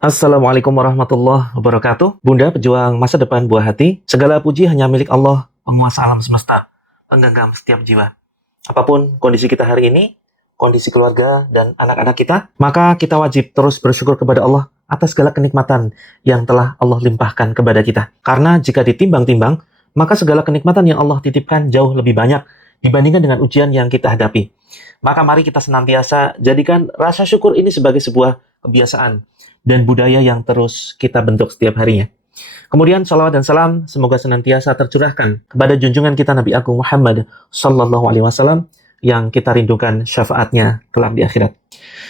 Assalamualaikum warahmatullahi wabarakatuh. Bunda pejuang masa depan buah hati, segala puji hanya milik Allah, penguasa alam semesta, penggenggam setiap jiwa. Apapun kondisi kita hari ini, kondisi keluarga dan anak-anak kita, maka kita wajib terus bersyukur kepada Allah atas segala kenikmatan yang telah Allah limpahkan kepada kita. Karena jika ditimbang-timbang, maka segala kenikmatan yang Allah titipkan jauh lebih banyak dibandingkan dengan ujian yang kita hadapi. Maka mari kita senantiasa jadikan rasa syukur ini sebagai sebuah kebiasaan dan budaya yang terus kita bentuk setiap harinya. Kemudian salawat dan salam semoga senantiasa tercurahkan kepada junjungan kita Nabi Agung Muhammad Sallallahu Alaihi Wasallam yang kita rindukan syafaatnya kelak di akhirat.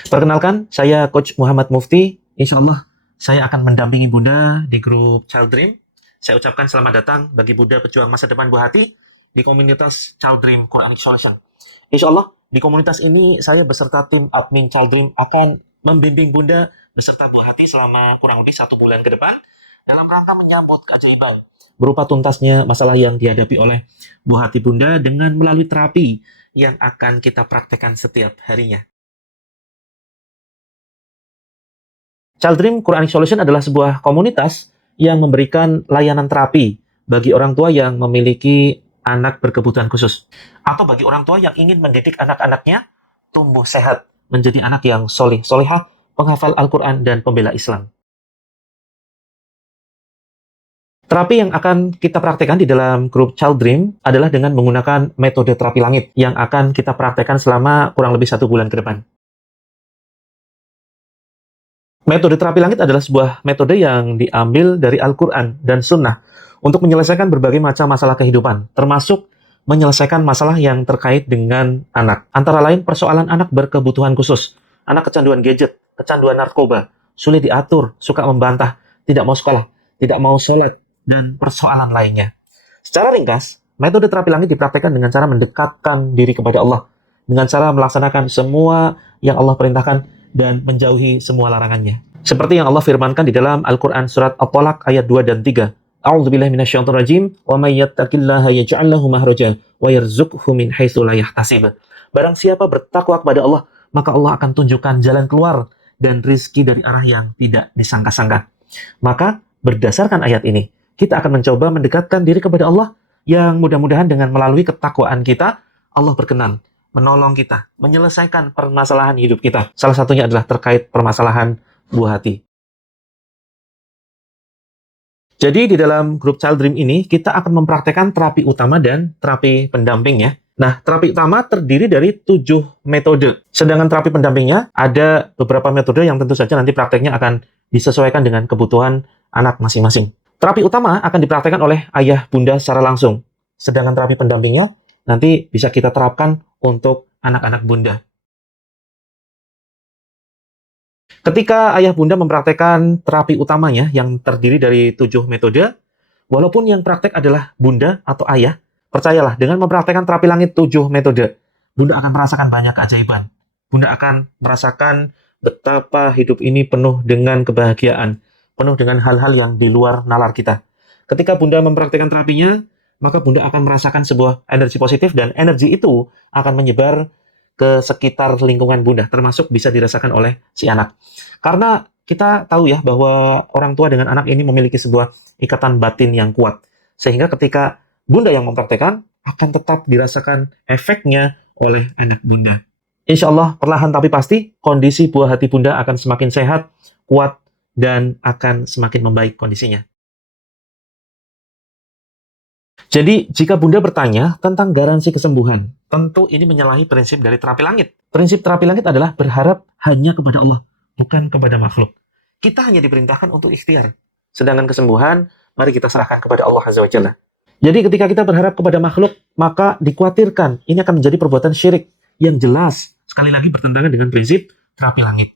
Perkenalkan, saya Coach Muhammad Mufti. Insya Allah saya akan mendampingi Bunda di grup Child Dream. Saya ucapkan selamat datang bagi Bunda pejuang masa depan buah hati di komunitas Child Dream Quranic Solution. Insya Allah di komunitas ini saya beserta tim admin Child Dream akan membimbing Bunda beserta buah hati selama kurang lebih 1 bulan ke depan dalam rangka menyambut keajaiban berupa tuntasnya masalah yang dihadapi oleh buah hati Bunda dengan melalui terapi yang akan kita praktekkan setiap harinya. Child Dream Quranic Solution adalah sebuah komunitas yang memberikan layanan terapi bagi orang tua yang memiliki anak berkebutuhan khusus atau bagi orang tua yang ingin mendidik anak-anaknya tumbuh sehat menjadi anak yang soleh, solehah, penghafal Al-Quran, dan pembela Islam. Terapi yang akan kita praktekkan di dalam grup Child Dream adalah dengan menggunakan metode terapi langit yang akan kita praktekkan selama kurang lebih 1 bulan ke depan. Metode terapi langit adalah sebuah metode yang diambil dari Al-Quran dan Sunnah untuk menyelesaikan berbagai macam masalah kehidupan, termasuk menyelesaikan masalah yang terkait dengan anak. Antara lain persoalan anak berkebutuhan khusus, anak kecanduan gadget, kecanduan narkoba, sulit diatur, suka membantah, tidak mau sekolah, tidak mau sholat, dan persoalan lainnya. Secara ringkas, metode terapi langit dipraktekkan dengan cara mendekatkan diri kepada Allah, dengan cara melaksanakan semua yang Allah perintahkan dan menjauhi semua larangannya. Seperti yang Allah firmankan di dalam Al-Quran surat At-Talaq ayat 2 dan 3. A'udzubillahi minasyaitonirrajim wa may yattaqillaha yaj'al lahu makhraja wa yarzuqhu min haitsu la yahtasib. Barang siapa bertakwa kepada Allah, maka Allah akan tunjukkan jalan keluar dan rizki dari arah yang tidak disangka-sangka. Maka berdasarkan ayat ini, kita akan mencoba mendekatkan diri kepada Allah yang mudah-mudahan dengan melalui ketakwaan kita, Allah berkenan menolong kita, menyelesaikan permasalahan hidup kita. Salah satunya adalah terkait permasalahan buah hati. Jadi di dalam grup Child Dream ini, kita akan mempraktekkan terapi utama dan terapi pendampingnya. Nah, terapi utama terdiri dari 7 metode. Sedangkan terapi pendampingnya ada beberapa metode yang tentu saja nanti prakteknya akan disesuaikan dengan kebutuhan anak masing-masing. Terapi utama akan dipraktekkan oleh ayah bunda secara langsung. Sedangkan terapi pendampingnya nanti bisa kita terapkan untuk anak-anak bunda. Ketika ayah bunda mempraktekkan terapi utamanya yang terdiri dari 7 metode, walaupun yang praktek adalah bunda atau ayah, percayalah, dengan mempraktekkan terapi langit 7 metode, Bunda akan merasakan banyak keajaiban. Bunda akan merasakan betapa hidup ini penuh dengan kebahagiaan, penuh dengan hal-hal yang di luar nalar kita. Ketika Bunda mempraktekkan terapinya, maka Bunda akan merasakan sebuah energi positif dan energi itu akan menyebar ke sekitar lingkungan Bunda, termasuk bisa dirasakan oleh si anak. Karena kita tahu ya bahwa orang tua dengan anak ini memiliki sebuah ikatan batin yang kuat. Sehingga ketika Bunda yang mempraktekkan, akan tetap dirasakan efeknya oleh anak Bunda. Insya Allah, perlahan tapi pasti, kondisi buah hati Bunda akan semakin sehat, kuat, dan akan semakin membaik kondisinya. Jadi, jika Bunda bertanya tentang garansi kesembuhan, tentu ini menyalahi prinsip dari terapi langit. Prinsip terapi langit adalah berharap hanya kepada Allah, bukan kepada makhluk. Kita hanya diperintahkan untuk ikhtiar. Sedangkan kesembuhan, mari kita serahkan kepada Allah Azza wa Jalla. Jadi ketika kita berharap kepada makhluk, maka dikhawatirkan ini akan menjadi perbuatan syirik yang jelas, sekali lagi bertentangan dengan prinsip terapi langit.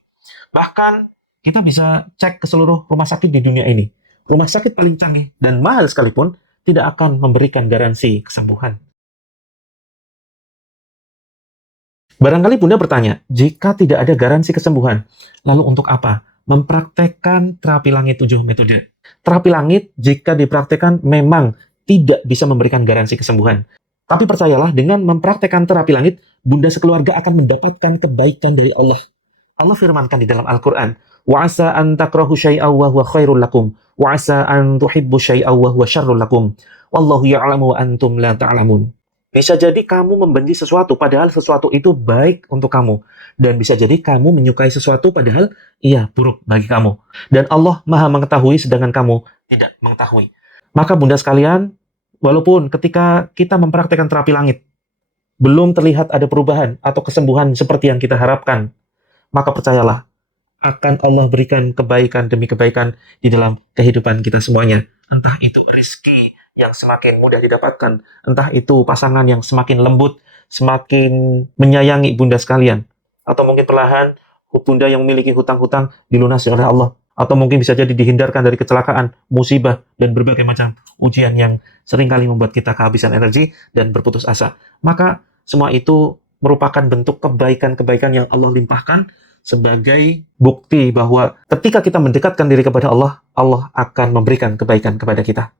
Bahkan, kita bisa cek ke seluruh rumah sakit di dunia ini. Rumah sakit paling canggih dan mahal sekalipun, tidak akan memberikan garansi kesembuhan. Barangkali Bunda bertanya, jika tidak ada garansi kesembuhan, lalu untuk apa? Mempraktekkan terapi langit 7 metode. Terapi langit, jika dipraktekkan memang tidak bisa memberikan garansi kesembuhan. Tapi percayalah, dengan mempraktekkan terapi langit, Bunda sekeluarga akan mendapatkan kebaikan dari Allah. Allah firmankan di dalam Al-Quran, wa asa an takrahu syai'aw wa huwa khairul lakum, wa asa an tuhibbu syai'aw wa huwa syarrul lakum, wallahu ya'lamu wa antum la ta'lamun. Bisa jadi kamu membenci sesuatu padahal sesuatu itu baik untuk kamu, dan bisa jadi kamu menyukai sesuatu padahal iya buruk bagi kamu. Dan Allah Maha mengetahui sedangkan kamu tidak mengetahui. Maka bunda sekalian, walaupun ketika kita mempraktekkan terapi langit belum terlihat ada perubahan atau kesembuhan seperti yang kita harapkan, maka percayalah, akan Allah berikan kebaikan demi kebaikan di dalam kehidupan kita semuanya. Entah itu rezeki yang semakin mudah didapatkan, entah itu pasangan yang semakin lembut, semakin menyayangi bunda sekalian, atau mungkin perlahan bunda yang memiliki hutang-hutang dilunasi oleh Allah, atau mungkin bisa jadi dihindarkan dari kecelakaan, musibah, dan berbagai macam ujian yang seringkali membuat kita kehabisan energi dan berputus asa. Maka semua itu merupakan bentuk kebaikan-kebaikan yang Allah limpahkan sebagai bukti bahwa ketika kita mendekatkan diri kepada Allah, Allah akan memberikan kebaikan kepada kita.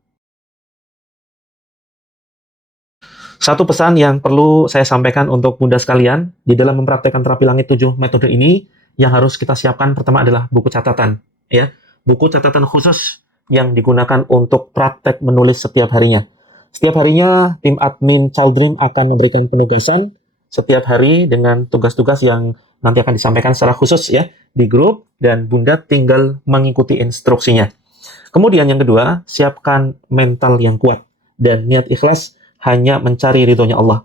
Satu pesan yang perlu saya sampaikan untuk bunda sekalian, di dalam mempraktekkan terapi langit 7 metode ini, yang harus kita siapkan pertama adalah buku catatan. Ya, buku catatan khusus yang digunakan untuk praktek menulis setiap harinya. Setiap harinya, tim admin Child Dream akan memberikan penugasan setiap hari dengan tugas-tugas yang nanti akan disampaikan secara khusus ya di grup, dan bunda tinggal mengikuti instruksinya. Kemudian yang kedua, siapkan mental yang kuat dan niat ikhlas hanya mencari ridhonya Allah.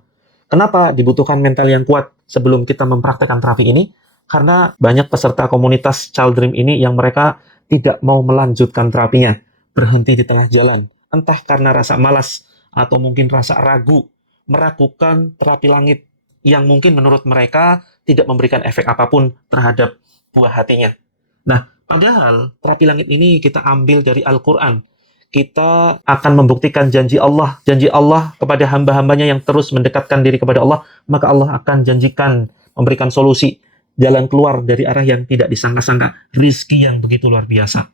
Kenapa dibutuhkan mental yang kuat sebelum kita mempraktekkan terapi ini? Karena banyak peserta komunitas Child Dream ini yang mereka tidak mau melanjutkan terapinya, berhenti di tengah jalan. Entah karena rasa malas atau mungkin rasa ragu, meragukan terapi langit yang mungkin menurut mereka tidak memberikan efek apapun terhadap buah hatinya. Nah, padahal terapi langit ini kita ambil dari Al-Quran. Kita akan membuktikan janji Allah kepada hamba-hambanya yang terus mendekatkan diri kepada Allah, maka Allah akan janjikan memberikan solusi, jalan keluar dari arah yang tidak disangka-sangka, rizki yang begitu luar biasa.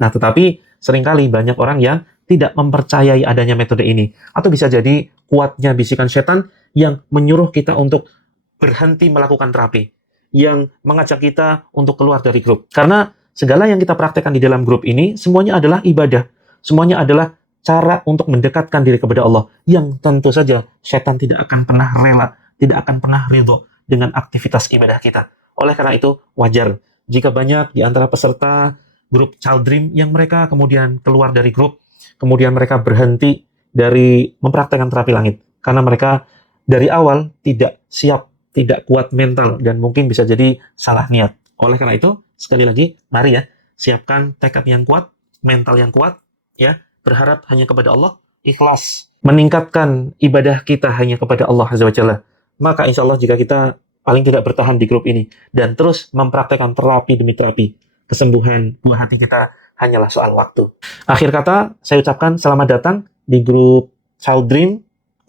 Nah, tetapi seringkali banyak orang yang tidak mempercayai adanya metode ini, atau bisa jadi kuatnya bisikan setan yang menyuruh kita untuk berhenti melakukan terapi, yang mengajak kita untuk keluar dari grup. Karena segala yang kita praktekkan di dalam grup ini semuanya adalah ibadah. Semuanya adalah cara untuk mendekatkan diri kepada Allah, yang tentu saja setan tidak akan pernah rela, tidak akan pernah ridho dengan aktivitas ibadah kita. Oleh karena itu, wajar jika banyak di antara peserta grup Child Dream yang mereka kemudian keluar dari grup, kemudian mereka berhenti dari mempraktekkan terapi langit. Karena mereka dari awal tidak siap, tidak kuat mental, dan mungkin bisa jadi salah niat. Oleh karena itu, sekali lagi, mari ya, siapkan tekad yang kuat, mental yang kuat, ya, berharap hanya kepada Allah, ikhlas, meningkatkan ibadah kita hanya kepada Allah Azza wa Jalla. Maka insya Allah jika kita paling tidak bertahan di grup ini dan terus mempraktekkan terapi demi terapi, kesembuhan buah hati kita hanyalah soal waktu. Akhir kata, saya ucapkan selamat datang di grup Child Dream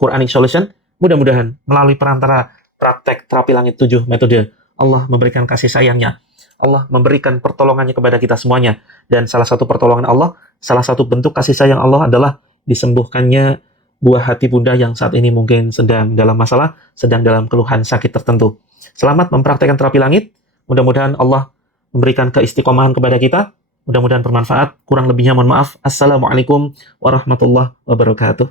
Quranic Solution. Mudah-mudahan melalui perantara praktek terapi langit 7 metode, Allah memberikan kasih sayangnya, Allah memberikan pertolongannya kepada kita semuanya. Dan salah satu pertolongan Allah, salah satu bentuk kasih sayang Allah adalah disembuhkannya buah hati bunda yang saat ini mungkin sedang dalam masalah, sedang dalam keluhan sakit tertentu. Selamat mempraktekkan terapi langit. Mudah-mudahan Allah memberikan keistiqomahan kepada kita. Mudah-mudahan bermanfaat. Kurang lebihnya mohon maaf. Assalamualaikum warahmatullahi wabarakatuh.